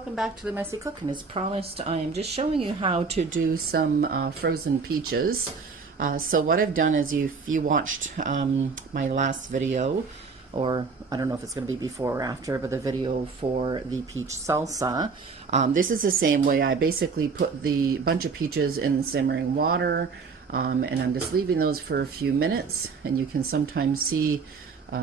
Welcome back to the Messy Cook, and as promised, I am just showing you how to do some frozen peaches. So what I've done is, if you watched my last video, or I don't know if it's going to be before or after, but the video for the peach salsa, this is the same way. I basically put the bunch of peaches in simmering water, and I'm just leaving those for a few minutes, and you can sometimes see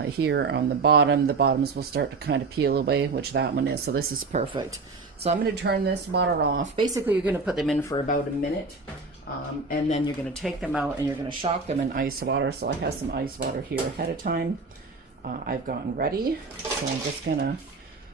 here on the bottoms will start to kind of peel away, which that one is, so this is perfect. So I'm going to turn this water off. Basically, you're going to put them in for about a minute, and then you're going to take them out and you're going to shock them in ice water. So I have some ice water here ahead of time. I've gotten ready, so I'm just going to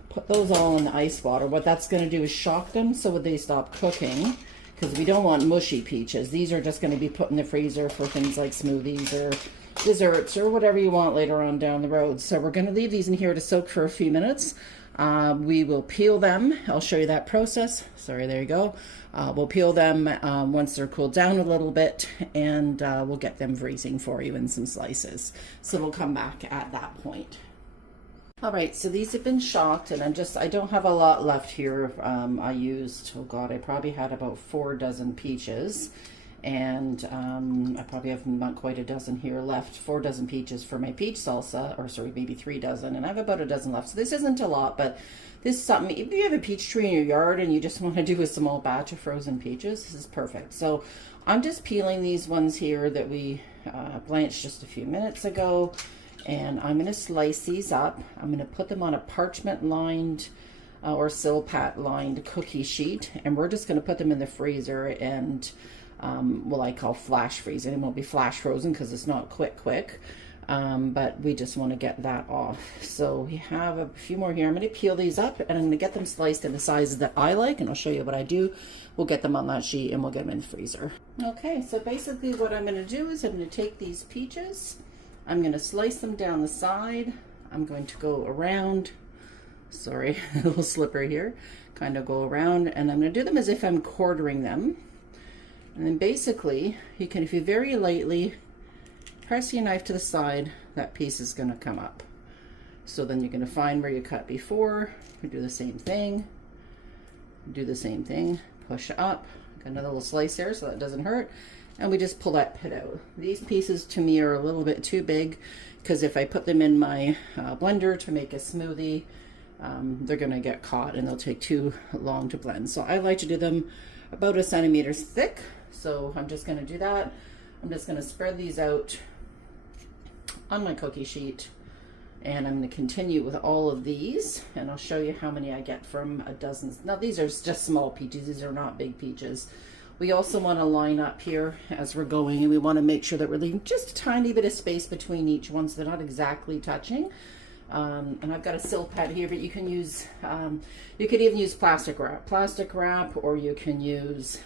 put those all in the ice water. What that's going to do is shock them so they stop cooking, because we don't want mushy peaches. These are just going to be put in the freezer for things like smoothies or desserts or whatever you want later on down the road. So we're going to leave these in here to soak for a few minutes. We will peel them. I'll show you that process. Sorry, there you go. We'll peel them once they're cooled down a little bit, and we'll get them freezing for you in some slices. So we'll come back at that point. All right, so these have been shocked, and I don't have a lot left here. I used, oh God, I probably had about 4 dozen peaches. And I probably have not quite a dozen here left. 4 dozen peaches for my peach salsa, or sorry, maybe 3 dozen, and I have about a dozen left. So this isn't a lot, but this is something, if you have a peach tree in your yard and you just want to do a small batch of frozen peaches, this is perfect. So I'm just peeling these ones here that we blanched just a few minutes ago, and I'm going to slice these up. I'm going to put them on a parchment lined or silpat lined cookie sheet, and we're just going to put them in the freezer and what I call flash freeze. It won't be flash frozen because it's not quick, but we just want to get that off. So we have a few more here. I'm going to peel these up, and I'm going to get them sliced in the sizes that I like, and I'll show you what I do. We'll get them on that sheet and we'll get them in the freezer. Okay, so basically what I'm going to do is I'm going to take these peaches, I'm going to slice them down the side, I'm going to go around, sorry, a little slippery here, kind of go around, and I'm going to do them as if I'm quartering them. And then basically, you can, if you very lightly press your knife to the side, that piece is going to come up. So then you're going to find where you cut before. We do the same thing. Do the same thing. Push up. Got another little slice there so that doesn't hurt. And we just pull that pit out. These pieces to me are a little bit too big, because if I put them in my blender to make a smoothie, they're going to get caught and they'll take too long to blend. So I like to do them about 1 centimeter thick. So I'm just going to do that. I'm just going to spread these out on my cookie sheet, and I'm going to continue with all of these, and I'll show you how many I get from a dozen. Now these are just small peaches, these are not big peaches. We also want to line up here as we're going, and we want to make sure that we're leaving just a tiny bit of space between each one so they're not exactly touching. And I've got a silpat here, but you can use, you could even use plastic wrap, or you can use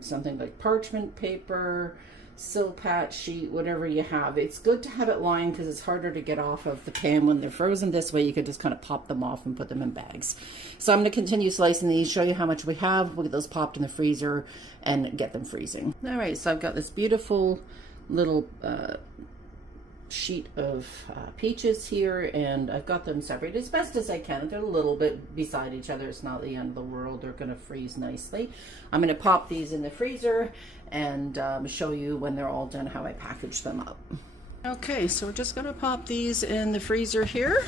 something like parchment paper, silpat sheet, whatever you have. It's good to have it lined because it's harder to get off of the pan when they're frozen. This way you could just kind of pop them off and put them in bags. So I'm going to continue slicing these, show you how much we have. We'll get those popped in the freezer and get them freezing. All right, so I've got this beautiful little sheet of peaches here, and I've got them separated as best as I can. They're a little bit beside each other. It's not the end of the world. They're going to freeze nicely. I'm going to pop these in the freezer and show you when they're all done how I package them up. Okay, so we're just going to pop these in the freezer here,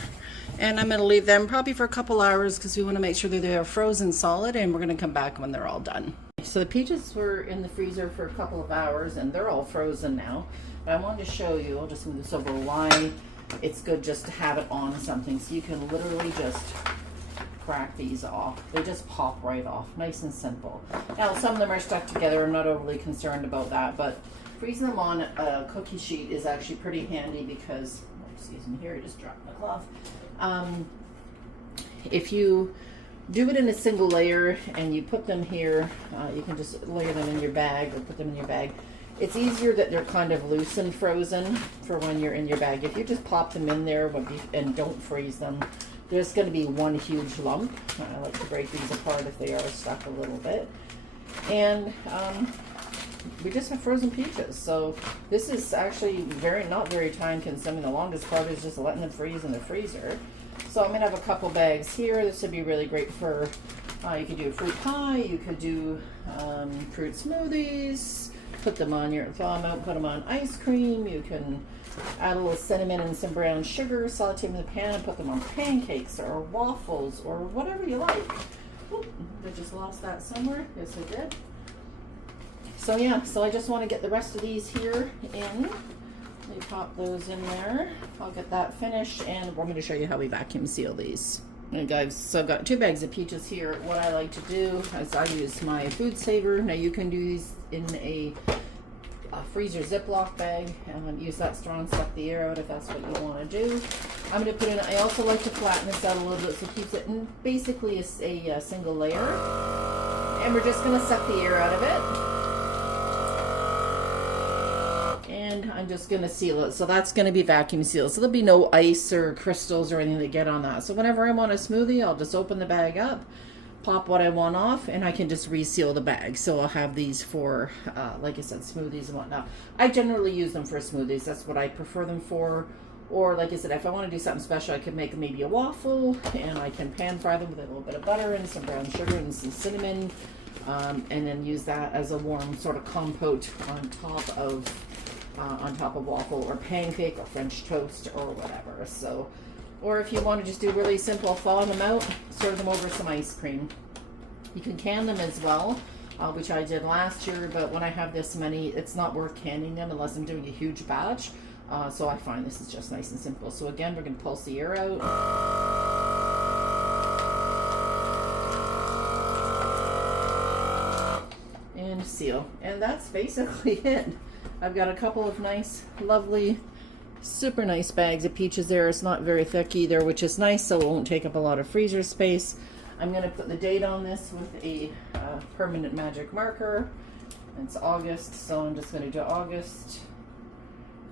and I'm going to leave them probably for a couple hours because we want to make sure that they're frozen solid, and we're going to come back when they're all done. So the peaches were in the freezer for a couple of hours and they're all frozen now. But I wanted to show you, I'll just move this over, why it's good just to have it on something. So you can literally just crack these off. They just pop right off, nice and simple. Now some of them are stuck together. I'm not overly concerned about that, but freezing them on a cookie sheet is actually pretty handy because, excuse me, here I just dropped my cloth. If you do it in a single layer and you put them here, you can just layer them in your bag or put them in your bag. It's easier that they're kind of loose and frozen for when you're in your bag. If you just pop them in there and don't freeze them, there's going to be one huge lump. I like to break these apart if they are stuck a little bit. And we just have frozen peaches. So this is actually not very time consuming. The longest part is just letting them freeze in the freezer. So I'm going to have a couple bags here. This would be really great for You could do a fruit pie, you could do fruit smoothies, put them on your, thaw them out, put them on ice cream. You can add a little cinnamon and some brown sugar, saute them in the pan, and put them on pancakes or waffles or whatever you like. Oop, I just lost that somewhere. Yes, I did. So yeah, so I just want to get the rest of these here in. Let me pop those in there. I'll get that finished, and we're going to show you how we vacuum seal these. And guys, so I've got 2 bags of peaches here. What I like to do is I use my food saver. Now you can do these in a freezer Ziploc bag and use that straw and suck the air out if that's what you want to do. I'm going to put in, I also like to flatten this out a little bit so it keeps it in basically a single layer. And we're just going to suck the air out of it. And I'm just going to seal it. So that's going to be vacuum sealed. So there'll be no ice or crystals or anything that get on that. So whenever I want a smoothie, I'll just open the bag up, pop what I want off, and I can just reseal the bag. So I'll have these for, like I said, smoothies and whatnot. I generally use them for smoothies. That's what I prefer them for. Or like I said, if I want to do something special, I could make maybe a waffle, and I can pan fry them with a little bit of butter and some brown sugar and some cinnamon. And then use that as a warm sort of compote on top of waffle or pancake or French toast or whatever. So, or if you want to just do really simple, thaw them out, serve them over some ice cream. You can can them as well, which I did last year, but when I have this many, it's not worth canning them unless I'm doing a huge batch. So I find this is just nice and simple. So again, we're going to pulse the air out. And seal. And that's basically it. I've got a couple of nice, lovely, super nice bags of peaches there. It's not very thick either, which is nice, so it won't take up a lot of freezer space. I'm going to put the date on this with a permanent magic marker. It's August, so I'm just going to do August.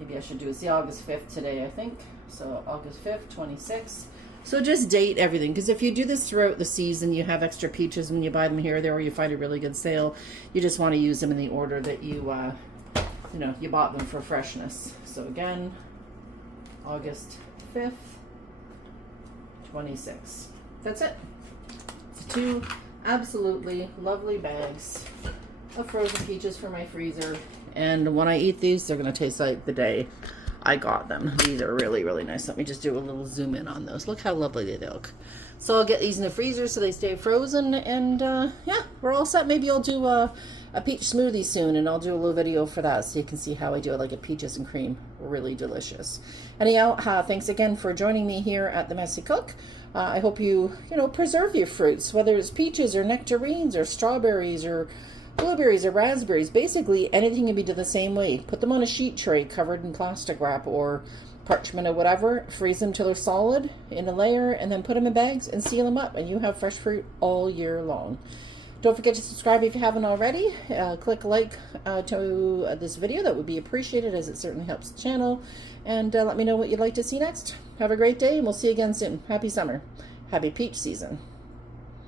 Maybe I should do, it's the August 5th today, I think. So August 5th, 26. So just date everything, because if you do this throughout the season, you have extra peaches when you buy them here or there, or you find a really good sale. You just want to use them in the order that you you bought them for freshness. So again, August 5th, 26. That's it. It's 2 absolutely lovely bags of frozen peaches for my freezer. And when I eat these, they're going to taste like the day I got them. These are really, really nice. Let me just do a little zoom in on those. Look how lovely they look. So I'll get these in the freezer so they stay frozen. And yeah, we're all set. Maybe I'll do a peach smoothie soon, and I'll do a little video for that so you can see how I do it, like a peaches and cream. Really delicious. Anyhow, thanks again for joining me here at The Messy Cook. I hope you preserve your fruits, whether it's peaches or nectarines or strawberries or blueberries or raspberries. Basically anything can be done the same way. Put them on a sheet tray covered in plastic wrap or parchment or whatever, freeze them till they're solid in a layer, and then put them in bags and seal them up, and you have fresh fruit all year long. Don't forget to subscribe if you haven't already. Click like to this video. That would be appreciated, as it certainly helps the channel. And let me know what you'd like to see next. Have a great day, and we'll see you again soon. Happy summer. Happy peach season.